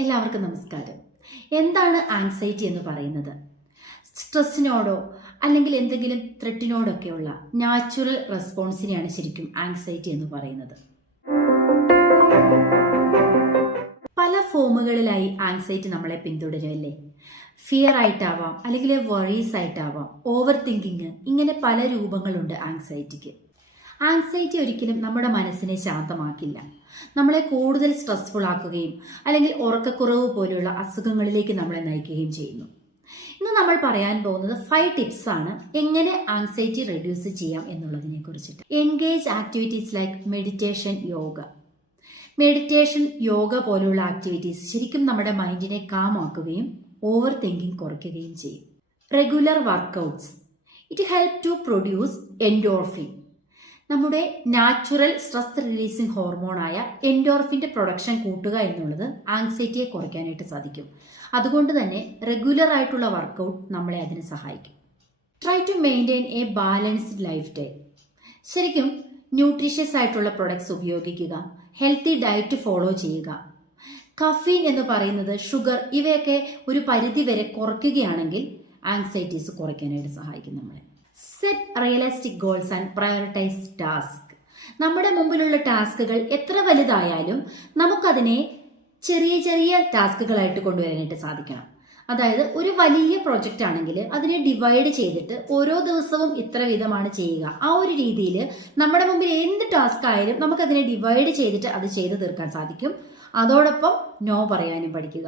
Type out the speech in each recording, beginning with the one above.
എല്ലാവർക്കും നമസ്കാരം. എന്താണ് ആങ്സൈറ്റി എന്ന് പറയുന്നത്? സ്ട്രെസ്സിനോടോ അല്ലെങ്കിൽ എന്തെങ്കിലും ത്രെറ്റിനോടൊക്കെയുള്ള നാച്ചുറൽ റെസ്പോൺസിനെയാണ് ശരിക്കും ആങ്സൈറ്റി എന്ന് പറയുന്നത്. പല ഫോമുകളിലായി ആങ്സൈറ്റി നമ്മളെ പിന്തുടരുമല്ലേ? ഫിയർ ആയിട്ടാവാം, അല്ലെങ്കിൽ വറീസ് ആയിട്ടാവാം, ഓവർ തിങ്കിങ്, ഇങ്ങനെ പല രൂപങ്ങളുണ്ട് ആങ്സൈറ്റിക്ക്. ആങ്സൈറ്റി ഒരിക്കലും നമ്മുടെ മനസ്സിനെ ശാന്തമാക്കില്ല. നമ്മളെ കൂടുതൽ സ്ട്രെസ്ഫുൾ ആക്കുകയും അല്ലെങ്കിൽ ഉറക്കക്കുറവ് പോലെയുള്ള അസുഖങ്ങളിലേക്ക് നമ്മളെ നയിക്കുകയും ചെയ്യുന്നു. ഇന്ന് നമ്മൾ പറയാൻ പോകുന്നത് 5 ടിപ്സ് ആണ് എങ്ങനെ ആങ്സൈറ്റി റെഡ്യൂസ് ചെയ്യാം എന്നുള്ളതിനെ കുറിച്ചിട്ട്. Engage activities like meditation, yoga പോലെയുള്ള ആക്ടിവിറ്റീസ് ശരിക്കും നമ്മുടെ മൈൻഡിനെ കാം ആക്കുകയും ഓവർ തിങ്കിങ് കുറയ്ക്കുകയും ചെയ്യും. Regular workouts, it help to produce endorphin. നമ്മുടെ നാച്ചുറൽ സ്ട്രെസ് റിലീസിംഗ് ഹോർമോണായ എൻഡോർഫിന്റെ പ്രൊഡക്ഷൻ കൂട്ടുക എന്നുള്ളത് ആങ്സൈറ്റിയെ കുറയ്ക്കാനായിട്ട് സാധിക്കും. അതുകൊണ്ട് തന്നെ റെഗുലർ ആയിട്ടുള്ള വർക്കൗട്ട് നമ്മളെ അതിന് സഹായിക്കും. Try to maintain a balanced lifestyle. ശരിക്കും ന്യൂട്രീഷ്യസ് ആയിട്ടുള്ള പ്രൊഡക്ട്സ് ഉപയോഗിക്കുക, ഹെൽത്തി ഡയറ്റ് ഫോളോ ചെയ്യുക. കഫീൻ എന്ന് പറയുന്നത്, ഷുഗർ, ഇവയൊക്കെ ഒരു പരിധി വരെ കുറയ്ക്കുകയാണെങ്കിൽ ആങ്സൈറ്റീസ് കുറയ്ക്കാനായിട്ട് സഹായിക്കും നമ്മളെ. Set realistic goals and prioritise task. നമ്മുടെ മുമ്പിലുള്ള ടാസ്കുകൾ എത്ര വലുതായാലും നമുക്കതിനെ ചെറിയ ചെറിയ ടാസ്കുകളായിട്ട് കൊണ്ടുവരാനായിട്ട് സാധിക്കണം. അതായത് ഒരു വലിയ പ്രൊജക്റ്റ് ആണെങ്കിൽ അതിനെ ഡിവൈഡ് ചെയ്തിട്ട് ഓരോ ദിവസവും ഇത്ര വിധമാണ് ചെയ്യുക. ആ ഒരു രീതിയിൽ നമ്മുടെ മുമ്പിൽ എന്ത് ടാസ്ക് ആയാലും നമുക്കതിനെ ഡിവൈഡ് ചെയ്തിട്ട് അത് ചെയ്ത് തീർക്കാൻ സാധിക്കും. അതോടൊപ്പം നോ പറയാനും പഠിക്കുക.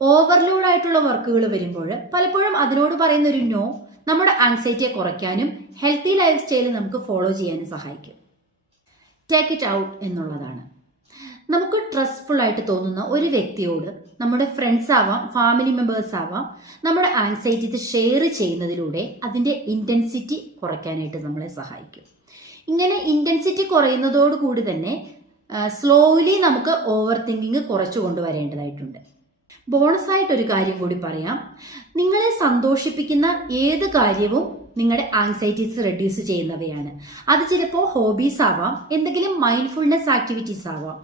ഓവർലോഡ് ആയിട്ടുള്ള വർക്കുകൾ വരുമ്പോൾ പലപ്പോഴും അതിനോട് പറയുന്ന ഒരു നോ നമ്മുടെ ആങ്സൈറ്റിയെ കുറയ്ക്കാനും ഹെൽത്തി ലൈഫ് സ്റ്റൈൽ നമുക്ക് ഫോളോ ചെയ്യാനും സഹായിക്കും. ടേക്ക് ഇറ്റ് ഔട്ട് എന്നുള്ളതാണ്. നമുക്ക് സ്ട്രെസ്ഫുൾ ആയിട്ട് തോന്നുന്ന ഒരു വ്യക്തിയോട്, നമ്മുടെ ഫ്രണ്ട്സ് ആവാം, ഫാമിലി മെമ്പേഴ്സ് ആവാം, നമ്മുടെ ആങ്സൈറ്റി ഷെയർ ചെയ്യുന്നതിലൂടെ അതിൻ്റെ ഇൻറ്റൻസിറ്റി കുറയ്ക്കാനായിട്ട് നമ്മളെ സഹായിക്കും. ഇങ്ങനെ ഇൻറ്റൻസിറ്റി കുറയുന്നതോടുകൂടി തന്നെ സ്ലോലി നമുക്ക് ഓവർ തിങ്കിങ് കുറച്ചു കൊണ്ടുവരേണ്ടതായിട്ടുണ്ട്. ബോണസായിട്ടൊരു കാര്യം കൂടി പറയാം. നിങ്ങളെ സന്തോഷിപ്പിക്കുന്ന ഏത് കാര്യവും നിങ്ങളുടെ ആങ്സൈറ്റീസ് റെഡ്യൂസ് ചെയ്യുന്നവയാണ്. അത് ചിലപ്പോൾ ഹോബീസ് ആവാം, എന്തെങ്കിലും മൈൻഡ്ഫുൾനെസ് ആക്ടിവിറ്റീസ് ആവാം.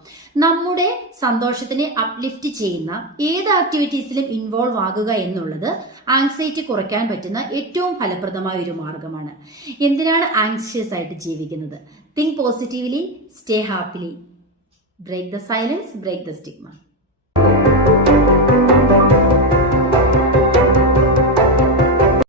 നമ്മുടെ സന്തോഷത്തിനെ അപ്ലിഫ്റ്റ് ചെയ്യുന്ന ഏത് ആക്ടിവിറ്റീസിലും ഇൻവോൾവ് ആകുക എന്നുള്ളത് ആങ്സൈറ്റി കുറയ്ക്കാൻ പറ്റുന്ന ഏറ്റവും ഫലപ്രദമായ ഒരു മാർഗമാണ്. എന്തിനാണ് ആങ്ഷ്യസ് ആയിട്ട് ജീവിക്കുന്നത്? Think positively, stay happily. Break the silence, break the stigma.